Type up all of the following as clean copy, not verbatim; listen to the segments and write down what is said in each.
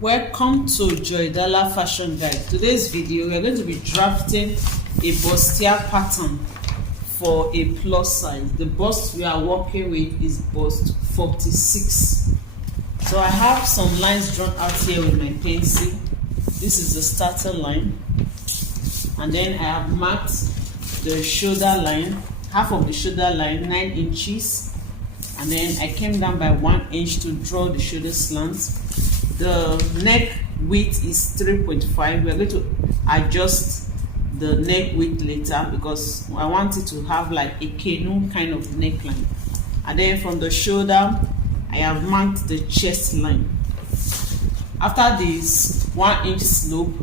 Welcome to Joydala Fashion Guide. Today's video we are going to be drafting a bustier pattern for a plus size. The bust we are working with is bust 46. So I have some lines drawn out here with my pencil. This is the starter line, and then I have marked the shoulder line, half of the shoulder line, 9 inches, and then I came down by 1 inch to draw the shoulder slant. The neck width is 3.5. We are going to adjust the neck width later because I want it to have like a canoe kind of neckline. And then from the shoulder, I have marked the chest line. After this 1 inch slope,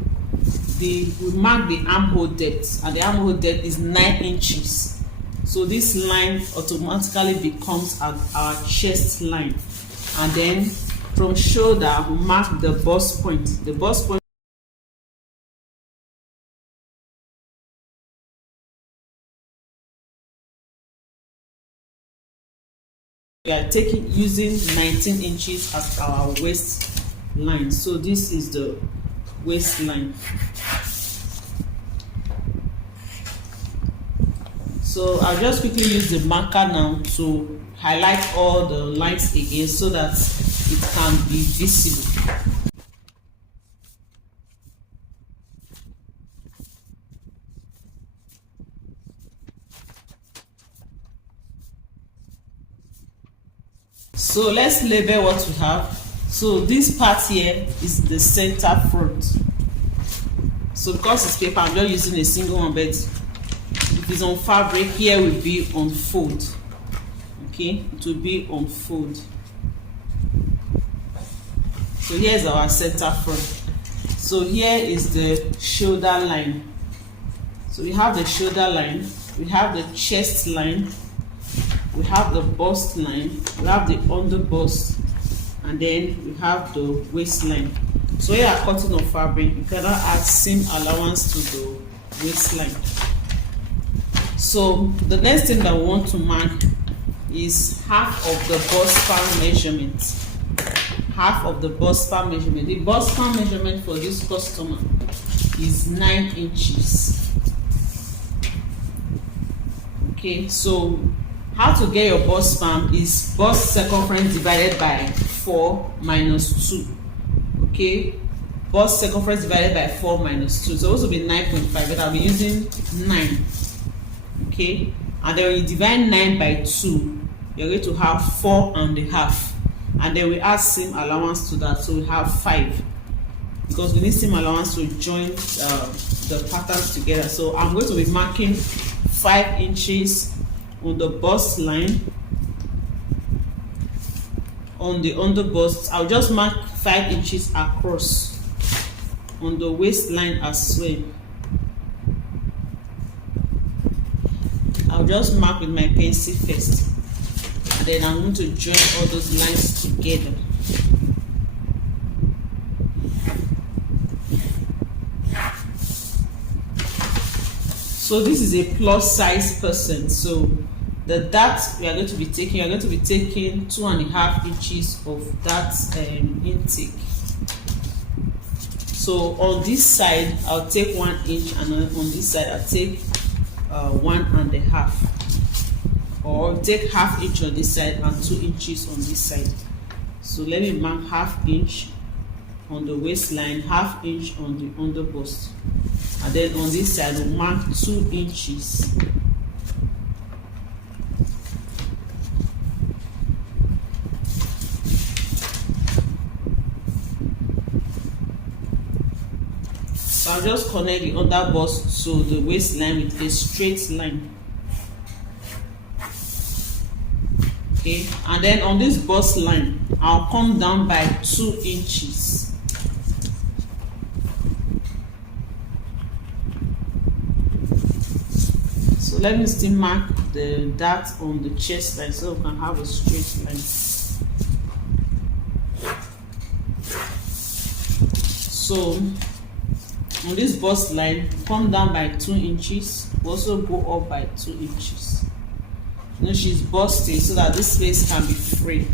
we mark the armhole depth, and the armhole depth is 9 inches. So this line automatically becomes our chest line. And then from shoulder, we mark the bust point. The bust point we are using 19 inches as our waist line. So this is the waistline. So I'll just quickly use the marker now to highlight all the lines again so that it can be visible. So let's label what we have. So this part here is the center front. So because it's paper, I'm just using a single one, but if it's on fabric, here will be on fold. Okay, it will be on fold. So here's our center front. So here is the shoulder line. So we have the shoulder line, we have the chest line, we have the bust line, we have the under bust, and then we have the waistline. So here are cutting of fabric, you cannot add seam allowance to the waistline. So the next thing that we want to mark is half of the bust span measurement. Half of the bust span measurement. The bust span measurement for this customer is 9 inches. Okay, so how to get your bust span is bust circumference divided by 4 minus 2. Okay, bust circumference divided by 4 minus 2. So this will be 9.5, but I'll be using 9. Okay, and then when you divide 9 by 2, you're going to have 4.5. And then we add seam allowance to that, so we have 5, because we need seam allowance to join the patterns together. So I'm going to be marking 5 inches on the bust line. On the under bust, I'll just mark 5 inches across on the waistline as well. I'll just mark with my pencil first, and then I'm going to join all those lines together. So this is a plus size person. So the dart we are going to be taking, you are going to be taking 2.5 inches of dart intake. So on this side I'll take 1 inch, and on this side I'll take 1.5, or take half inch on this side and 2 inches on this side. So let me mark half inch on the waistline, half inch on the under bust, and then on this side we'll mark 2 inches. So I'll just connect the under bust to the waistline with a straight line. Okay, and then on this bust line I'll come down by 2 inches. So let me still mark the dart on the chest line so we can have a straight line. So on this bust line, come down by 2 inches, also go up by 2 inches. You know, she's busting so that this space can be free.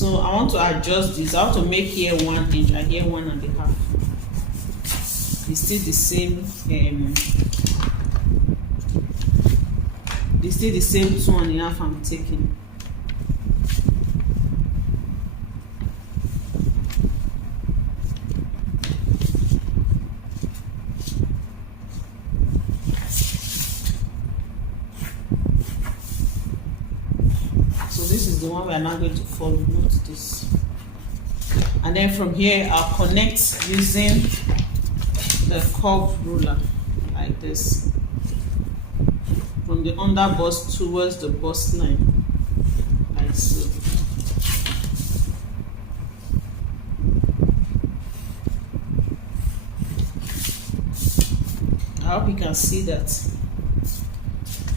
So I want to adjust this. I want to make here 1 inch and here 1.5. It's still the same. It's still the same 2.5 I'm taking. So this is the one we are now going to follow. Note this. And then from here I'll connect using the curved ruler like this, from the under bust towards the bust line, like so. I hope you can see that.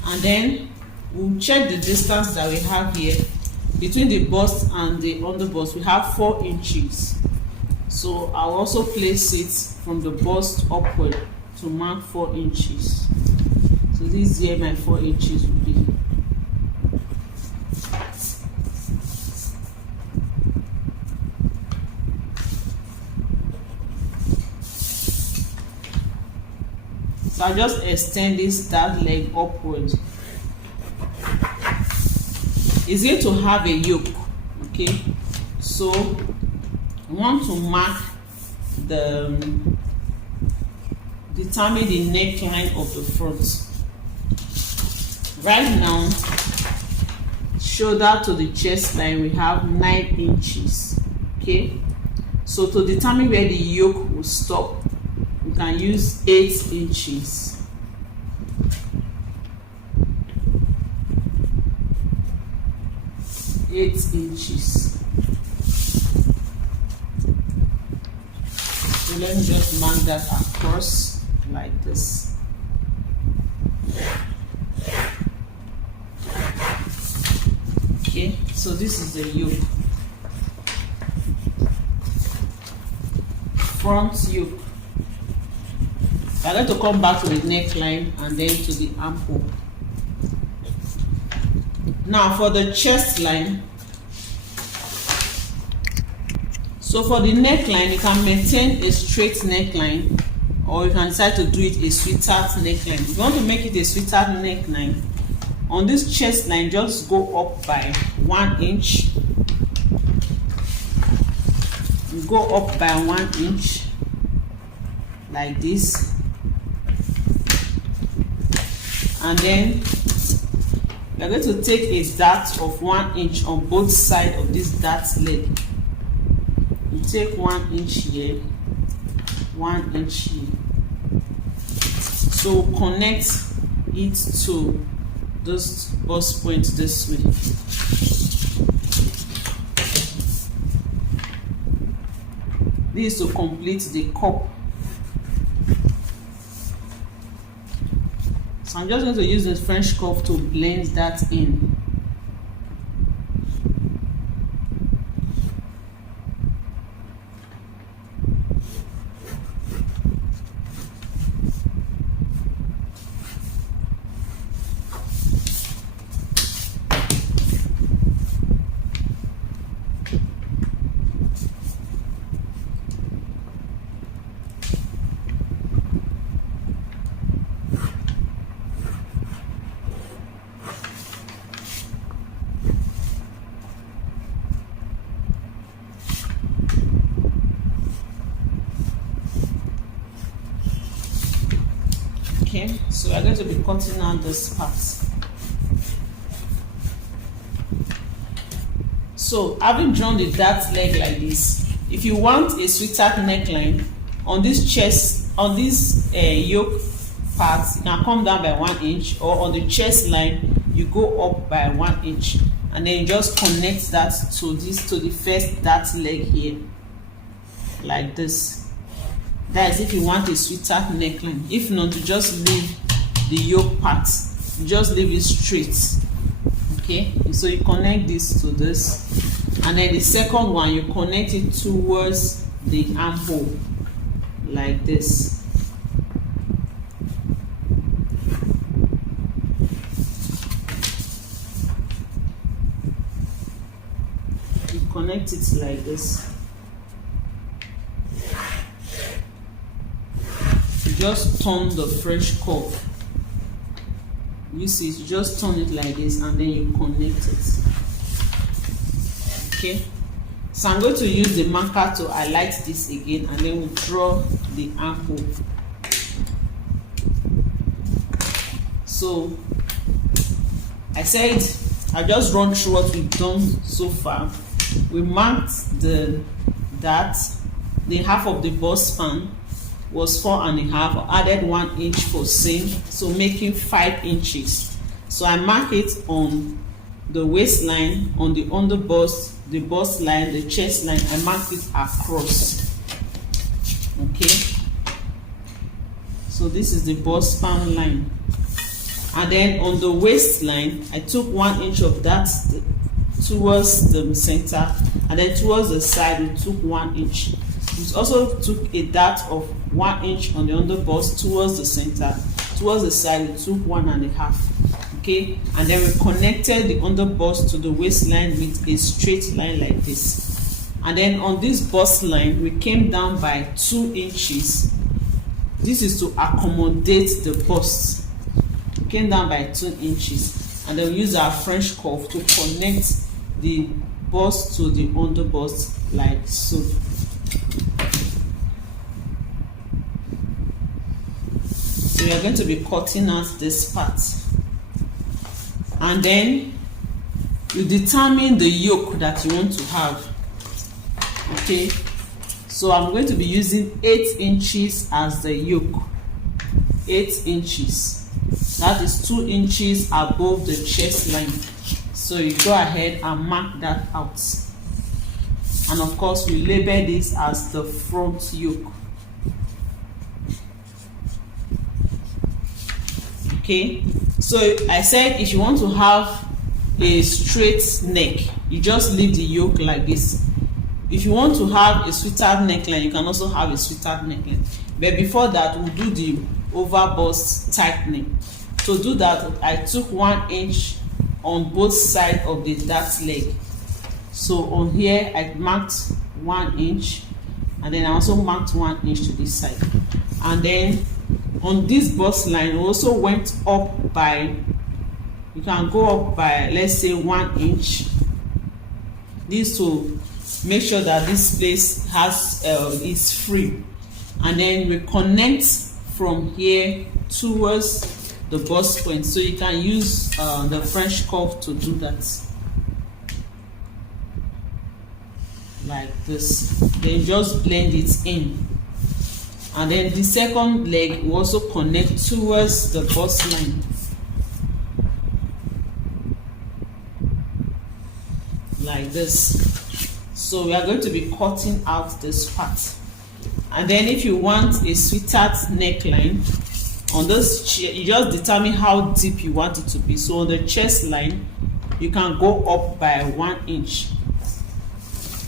And then we'll check the distance that we have here between the bust and the under bust. We have 4 inches. So I'll also place it from the bust upward to mark 4 inches. So this is here my 4 inches will be. So I just extend this that leg upwards. It's going to have a yoke, okay? So I want to mark the determine the neckline of the front. Right now, shoulder to the chest line we have 9 inches, okay? So to determine where the yoke will stop, we can use 8 inches. So let me just mark that across like this. Okay, so this is the yoke, front yoke. I'm going to come back to the neckline and then to the armhole. Now for the chest line, so for the neckline, you can maintain a straight neckline, or you can decide to do it a sweetheart neckline. If you want to make it a sweetheart neckline, on this chest line, just go up by 1 inch. You go up by 1 inch like this, and then we are going to take a dart of 1 inch on both sides of this dart leg. You take 1 inch here, 1 inch here. So connect it to this bust point this way. This is to complete the cup. So I'm just going to use the French cuff to blend that in. Okay, so we're going to be cutting out this part. So having drawn the dart leg like this, if you want a sweetheart neckline on this chest, on this yoke part, you can come down by 1 inch, or on the chest line you go up by 1 inch, and then you just connect that to this, to the first dart leg here like this. That is if you want a sweetheart neckline. If not, you just leave the yoke part, you just leave it straight. Okay, so you connect this to this, and then the second one you connect it towards the armhole like this. You connect it like this. You just turn the French curve. You see, you just turn it like this and then you connect it. Okay, so I'm going to use the marker to highlight this again, and then we'll draw the armhole. So I said I just run through what we've done so far. We marked the half of the bust span was 4.5, added 1 inch for seam, so making 5 inches. So I mark it on the waistline, on the underbust, the bust line, the chest line. I mark it across. Okay, so this is the bust span line, and then on the waistline I took 1 inch of that towards the center, and then towards the side we took 1 inch. We also took a dart of 1 inch on the underbust towards the center. Towards the side we took 1.5. Okay, and then we connected the underbust to the waistline with a straight line like this. And then on this bust line we came down by 2 inches. This is to accommodate the bust. We came down by 2 inches, and then we use our French curve to connect the bust to the underbust like so. So we are going to be cutting out this part, and then you determine the yoke that you want to have. Okay, so I'm going to be using 8 inches as the yoke. 8 inches, that is 2 inches above the chest line. So you go ahead and mark that out, and of course we label this as the front yoke. Okay, so I said if you want to have a straight neck, you just leave the yoke like this. If you want to have a sweater neckline, you can also have a sweater neckline, but before that we'll do the over bust tightening. To do that, I took 1 inch on both sides of the dart leg. So on here I marked 1 inch, and then I also marked 1 inch to this side, and then on this bust line we also went up by, you can go up by, let's say 1 inch. This to make sure that this place has is free, and then we connect from here towards the bust point. So you can use the French curve to do that like this. Then just blend it in, and then the second leg will also connect towards the bust line like this. So we are going to be cutting out this part, and then if you want a sweater neckline on this, you just determine how deep you want it to be. So on the chest line you can go up by 1 inch,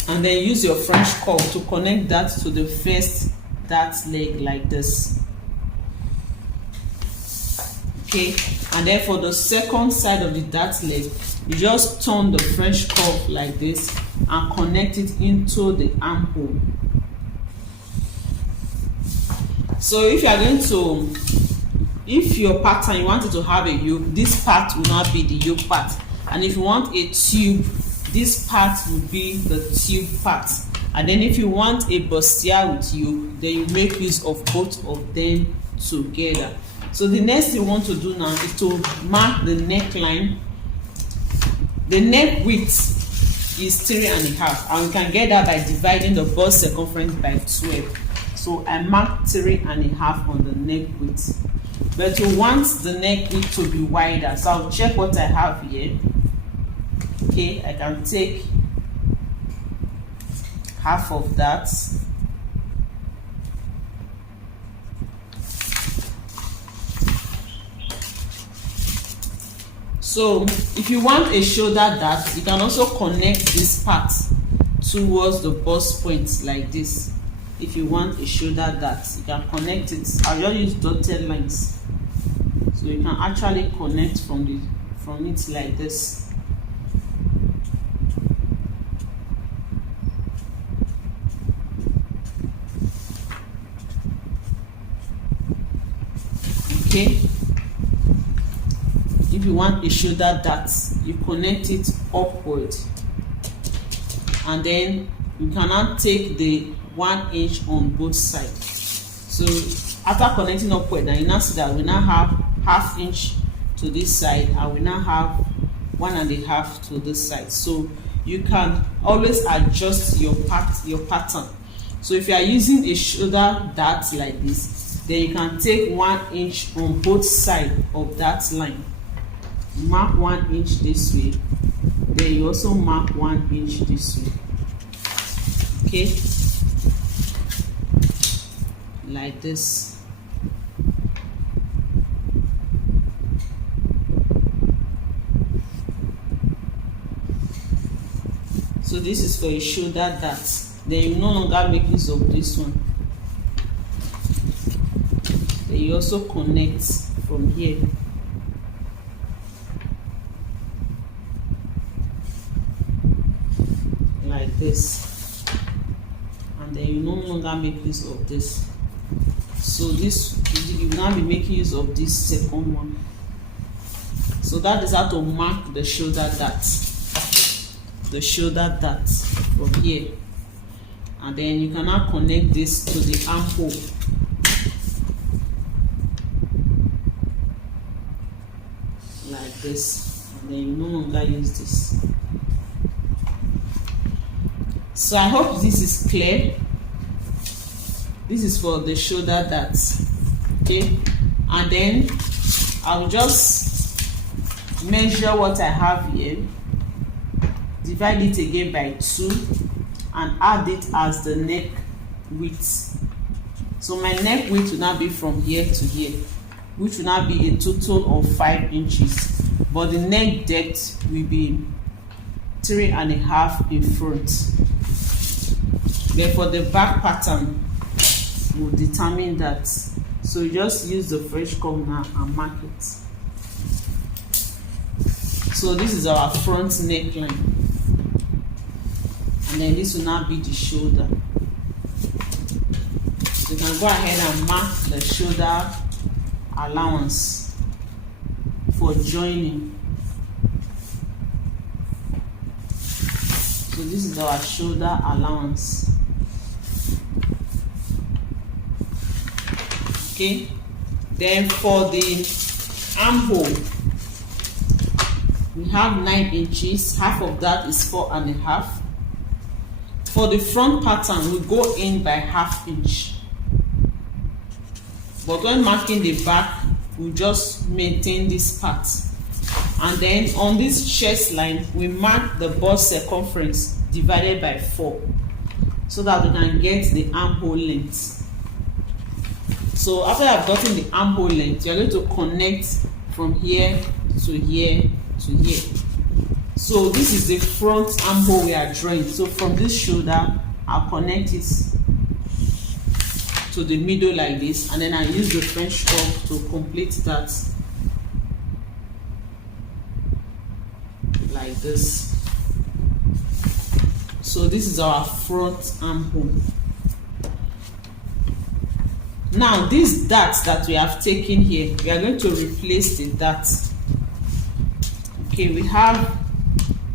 and then use your French curve to connect that to the first dart leg like this. Okay, and then for the second side of the dart leg, you just turn the French curve like this and connect it into the armhole. So if you are going to, if your pattern you want it to have a yoke, this part will not be the yoke part, and if you want a tube, this part will be the tube part. And then if you want a bustier with yoke, then you make use of both of them together. So the next thing you want to do now is to mark the neckline. The neck width is 3.5, and we can get that by dividing the bust circumference by 12. So I marked 3.5 on the neck width, but you want the neck width to be wider. So I'll check what I have here. Okay, I can take half of that. So if you want a shoulder dart, you can also connect this part towards the bust point like this. If you want a shoulder dart, you can connect it. I'll just use dotted lines, so you can actually connect from it like this. want a shoulder dart, you connect it upward, and then you can now take the 1 inch on both sides. So after connecting upward, and you now see that we now have ½ inch to this side, and we now have 1.5 to this side. So you can always adjust your pattern. So if you are using a shoulder dart like this, then you can take 1 inch on both sides of that line, mark 1 inch this way, then you also mark 1 inch this way. Okay, like this. So this is for a shoulder dart. Then you no longer make use of this one. Then you also connect from here. Like this. And then you no longer make use of this. So this, you will now be making use of this second one. So that is how to mark the shoulder dart. The shoulder dart from here. And then you can now connect this to the armhole. Like this. And then you no longer use this. So I hope this is clear. This is for the shoulder dart. Okay. And then I'll just measure what I have here, divide it again by 2, and add it as the neck width. So my neck width will now be from here to here, which will now be a total of 5 inches, but the neck depth will be 3.5 in front. Then for the back pattern, we'll determine that. So you just use the French comb now and mark it. So this is our front neckline, and then this will now be the shoulder. So you can go ahead and mark the shoulder allowance for joining. So this is our shoulder allowance. Okay, then for the armhole, we have 9 inches, half of that is 4.5. For the front pattern, we go in by ½ inch, but when marking the back, we just maintain this part. And then on this chest line, we mark the bust circumference divided by 4, so that we can get the armhole length. So after I've gotten the armhole length, you're going to connect from here to here to here. So this is the front armhole we are drawing. So from this shoulder, I'll connect it to the middle like this, and then I use the French curve to complete that like this. So this is our front armhole. Now these darts that we have taken here, we are going to replace the dart. Okay, we have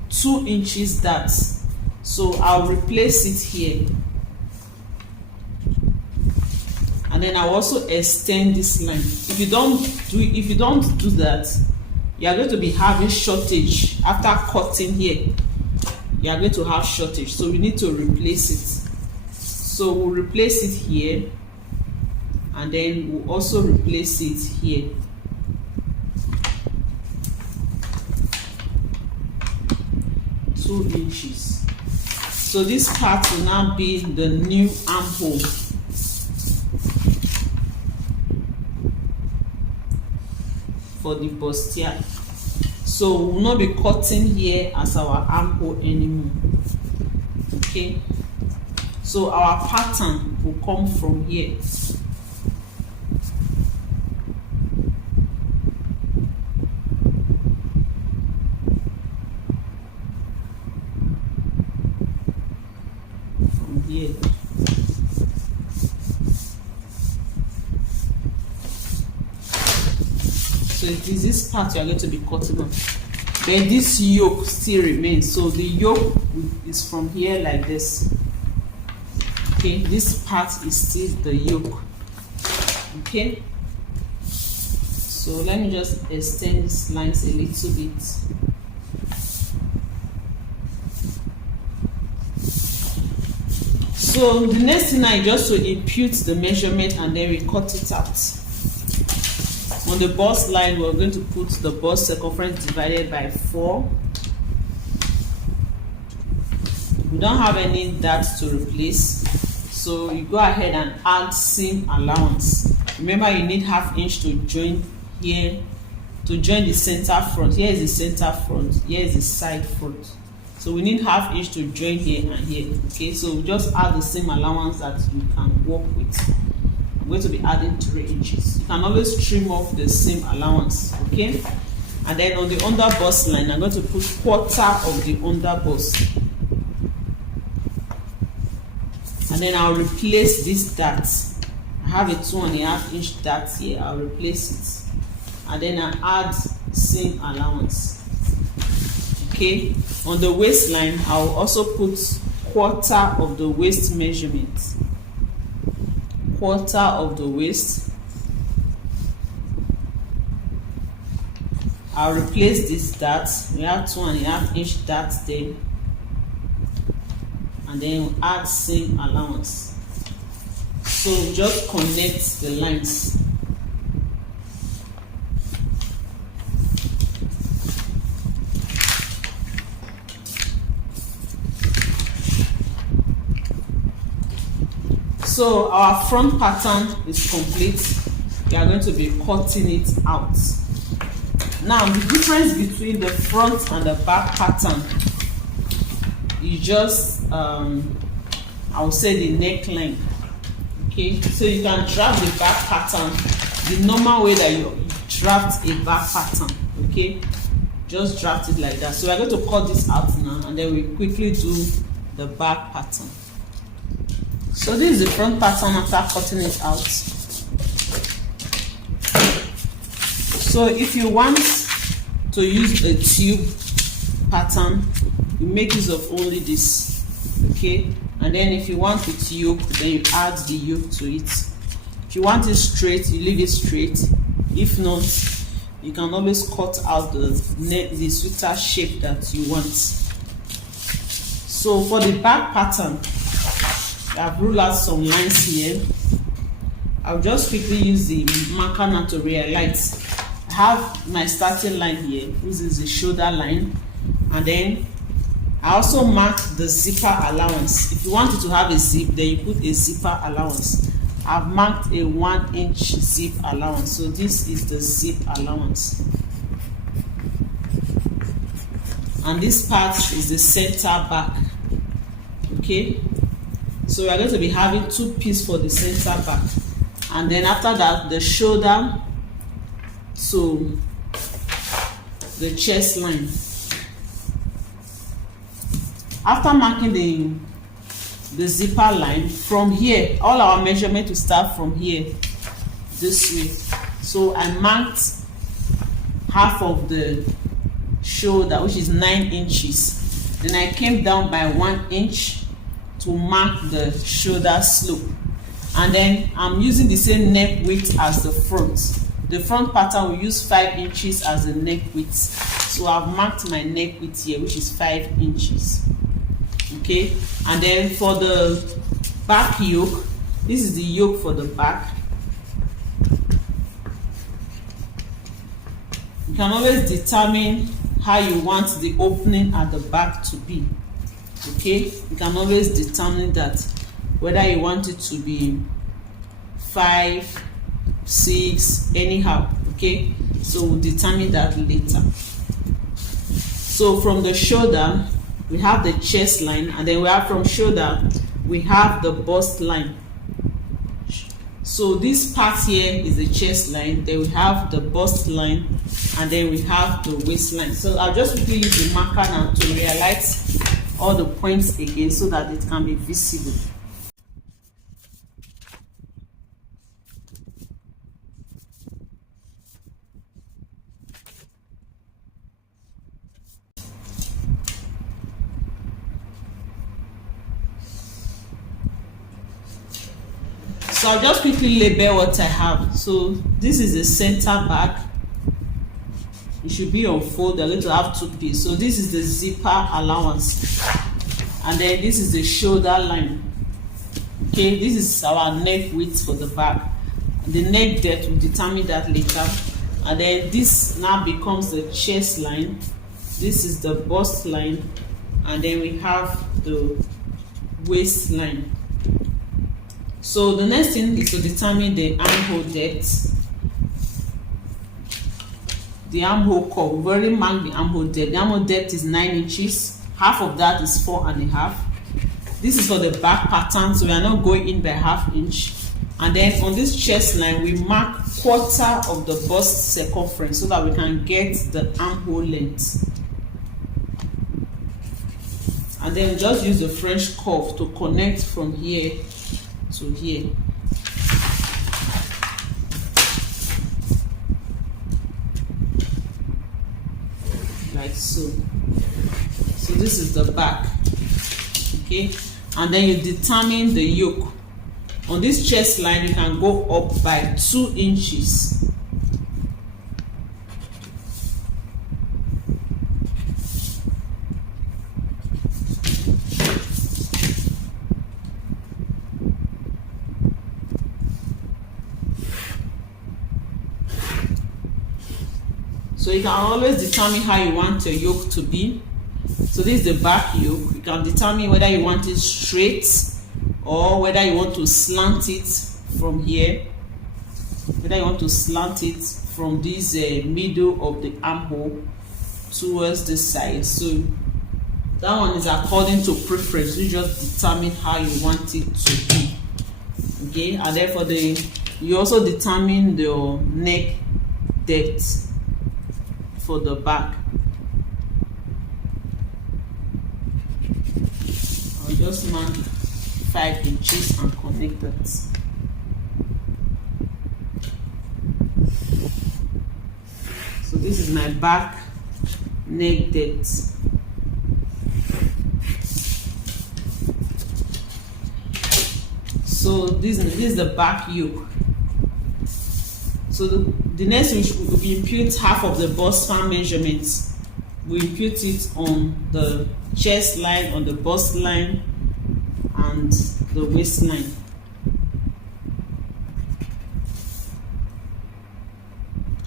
2 inches darts, so I'll replace it here, and then I'll also extend this line. If you don't do that, you are going to be having shortage after cutting here. You are going to have shortage, so we need to replace it. So we'll replace it here, and then we'll also replace it here. .2 inches. So this part will now be the new armhole. For the bustier. So we will not be cutting here as our armhole anymore. Okay. So our pattern will come from here. Here. So complete this part you are going to be cutting off. Then this yoke still remains, so the yoke is from here like this. Okay, this part is still the yoke. Okay, so let me just extend these lines a little bit. So the next thing I just to impute the measurement and then we cut it out. On the bust line, we're going to put the bust circumference divided by 4. We don't have any darts to replace, so you go ahead and add seam allowance. Remember, you need 1/2 inch to join here, to join the center front. Here is the center front, here is the side front. So we need 1/2 inch to join here and here. Okay, so just add the same allowance that you can work with. I'm going to be adding 3 inches. You can always trim off the seam allowance. Okay, and then on the under bust line, I'm going to put 1/4 of the under bust, and then I'll replace this dart. I have a 2.5 inch dart here. I'll replace it, and then I add seam allowance. Okay, on the waistline, I'll also put 1/4 of the waist measurement. 1/4 of the waist. I'll replace this dart. We have 2.5 inch dart there, and then we'll add seam allowance. So just connect the lines. So our front pattern is complete. We are going to be cutting it out. Now the difference between the front and the back pattern is just I will say the neckline. Okay, so you can draft the back pattern the normal way that you draft a back pattern. Okay, just draft it like that. So we are going to cut this out now, and then we quickly do the back pattern. So this is the front pattern after cutting it out. So if you want to use a tube pattern, you make use of only this. Okay, and then if you want it yoke, then you add the yoke to it. If you want it straight, you leave it straight. If not, you can always cut out the sweater shape that you want. So for the back pattern, I've ruled out some lines here. I'll just quickly use the marker now to highlight. I have my starting line here. This is the shoulder line, and then I also mark the zipper allowance. If you want it to have a zip, then you put a zipper allowance. I've marked a 1 inch zip allowance. So this is the zip allowance, and this part is the center back. Okay, so we are going to be having 2 pieces for the center back, and then after that the shoulder to the chest line. After marking the zipper line, from here all our measurement will start from here this way. So I marked half of the shoulder, which is 9 inches. Then I came down by 1 inch to mark the shoulder slope, and then I'm using the same neck width as the front. The front pattern will use 5 inches as the neck width, so I've marked my neck width here, which is 5 inches. Okay, and then for the back yoke, this is the yoke for the back. You can always determine how you want the opening at the back to be. Okay, you can always determine that, whether you want it to be 5, 6, anyhow. Okay, so we'll determine that later. So from the shoulder we have the chest line, and then we have from shoulder we have the bust line. So this part here is the chest line, then we have the bust line, and then we have the waistline. So I'll just quickly use the marker now to highlight all the points again so that it can be visible. So I'll just quickly label what I have. So this is the center back. It should be on fold. They're going to have 2 pieces. So this is the zipper allowance, and then this is the shoulder line. Okay, this is our neck width for the back. The neck depth will determine that later. And then this now becomes the chest line. This is the bust line, and then we have the waistline. So the next thing is to determine the armhole depth. The armhole curve, we've already marked the armhole depth. The armhole depth is 9 inches. Half of that is 4.5. This is for the back pattern, so we are not going in by 1/2 inch. And then on this chest line, we mark 1/4 of the bust circumference so that we can get the armhole length. And then just use the French curve to connect from here to here. Like so. So this is the back. Okay, and then you determine the yoke. On this chest line, you can go up by 2 inches. So you can always determine how you want your yoke to be. So this is the back yoke. You can determine whether you want it straight or whether you want to slant it from here, whether you want to slant it from this middle of the armhole towards the side. So that one is according to preference. You just determine how you want it to be. Okay, and therefore you also determine the neck depth for the back. I'll just mark 5 inches and connect that. So this is my back neck depth. So this is the back yoke. So the next we impute half of the bust span measurements. We impute it on the chest line, on the bust line, and the waistline.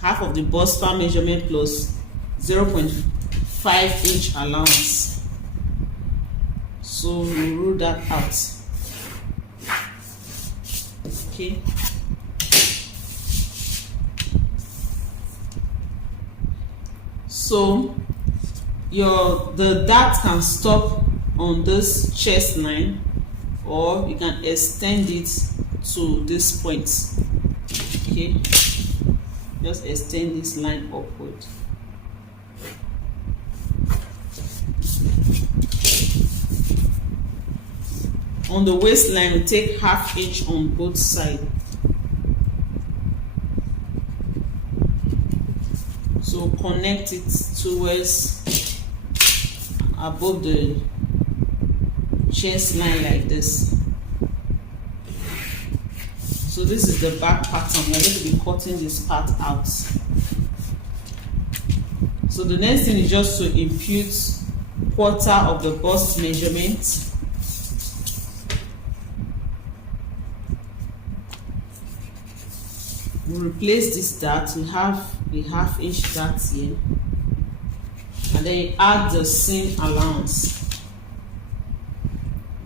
Half of the bust span measurement plus 0.5 inch allowance. So we rule that out. Okay. So the dart can stop on this chest line, or you can extend it to this point. Okay, just extend this line upward. On the waistline, we take 1/2 inch on both sides. So connect it towards above the chest line like this. So this is the back pattern. We're going to be cutting this part out. So the next thing is just to impute 1/4 of the bust measurement. We replace this dart. We have a 1/2 inch dart here, and then you add the seam allowance.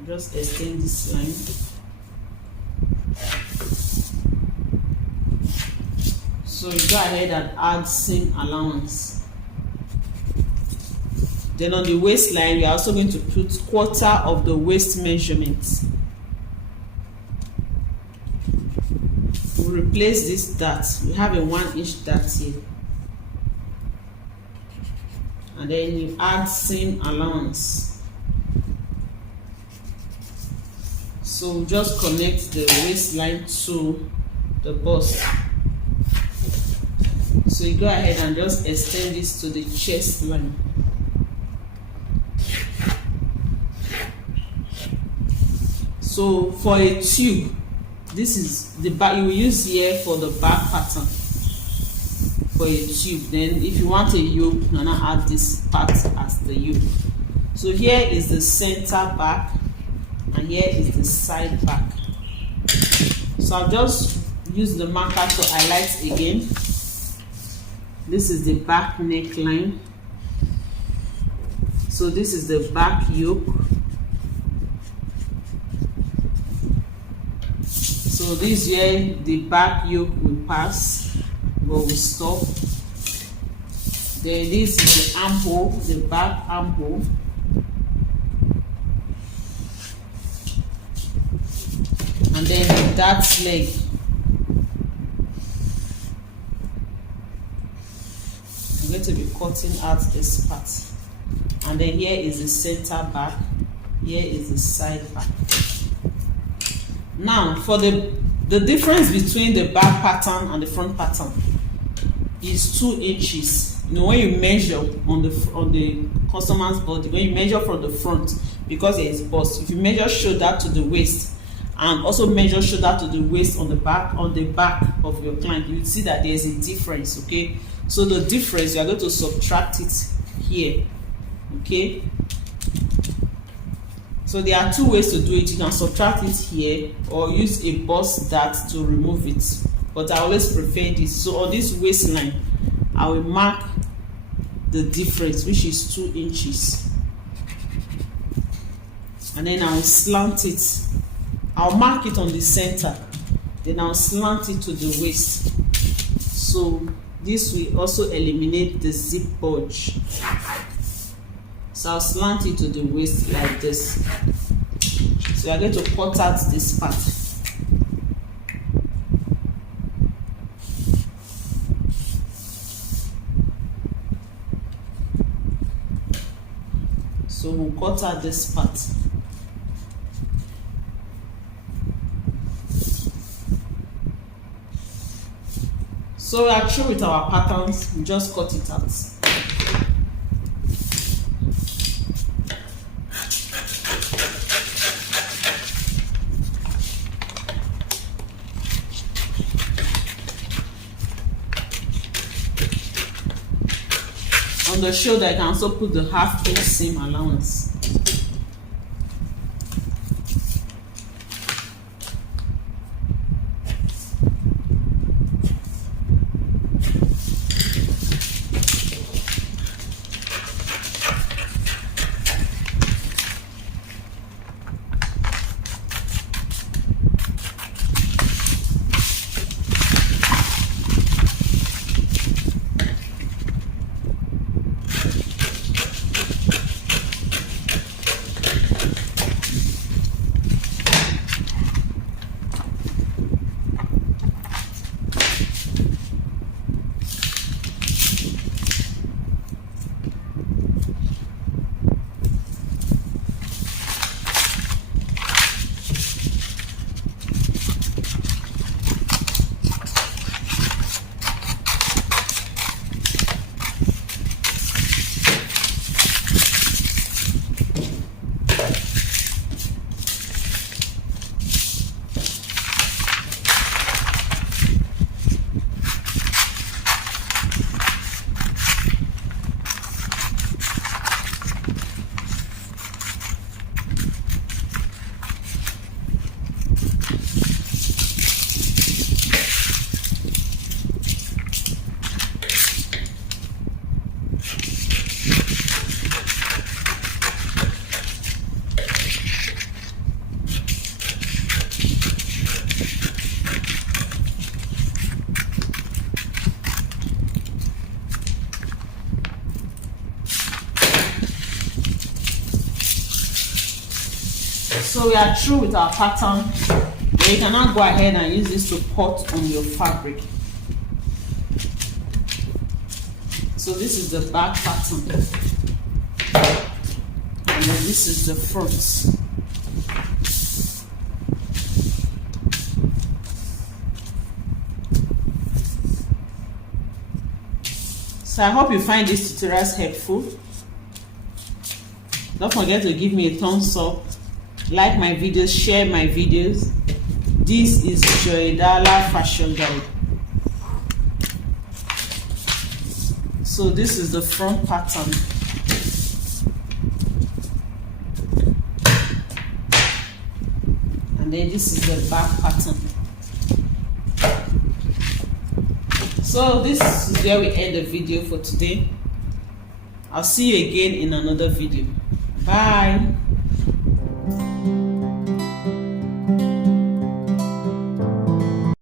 Just extend this line. So you go ahead and add seam allowance. Then on the waistline, we are also going to put 1/4 of the waist measurement. We replace this dart. We have a 1 inch dart here, and then you add seam allowance. So just connect the waistline to the bust. So you go ahead and just extend this to the chest line. So for a tube, this is the back. You will use here for the back pattern for a tube. Then if you want a yoke, you gonna add this part as the yoke. So here is the center back and here is the side back. So I'll just use the marker to highlight again. This is the back neckline. So this is the back yoke. So this is where the back yoke will pass, but will stop. Then this is the armhole, the back armhole. And then the dart leg. I'm going to be cutting out this part. And then here is the center back. Here is the side back. Now for the difference between the back pattern and the front pattern is 2 inches. You know, when you measure on the customer's body, when you measure from the front, because there is bust, if you measure shoulder to the waist and also measure shoulder to the waist on the back of your client, you will see that there is a difference. Okay, so the difference, you are going to subtract it here. Okay, so there are 2 ways to do it. You can subtract it here or use a bust dart to remove it, but I always prefer this. So on this waistline, I will mark the difference, which is 2 inches, and then I will slant it. I'll mark it on the center, then I'll slant it to the waist. So this will also eliminate the zip bulge. So I'll slant it to the waist like this. So I'm going to cut out this part. So we'll cut out this part. So we are through with our patterns, we just cut it out. On the shoulder, I can also put the half-inch seam allowance. So we are through with our pattern. Then you can now go ahead and use this to cut on your fabric. So this is the back pattern, and then this is the front. So I hope you find these tutorials helpful. Don't forget to give me a thumbs up, like my videos, share my videos, This is Joydala fashion guide. So this is the front pattern. And then this is the back pattern. So this is where we end the video for today. I'll see you again in another video. Bye.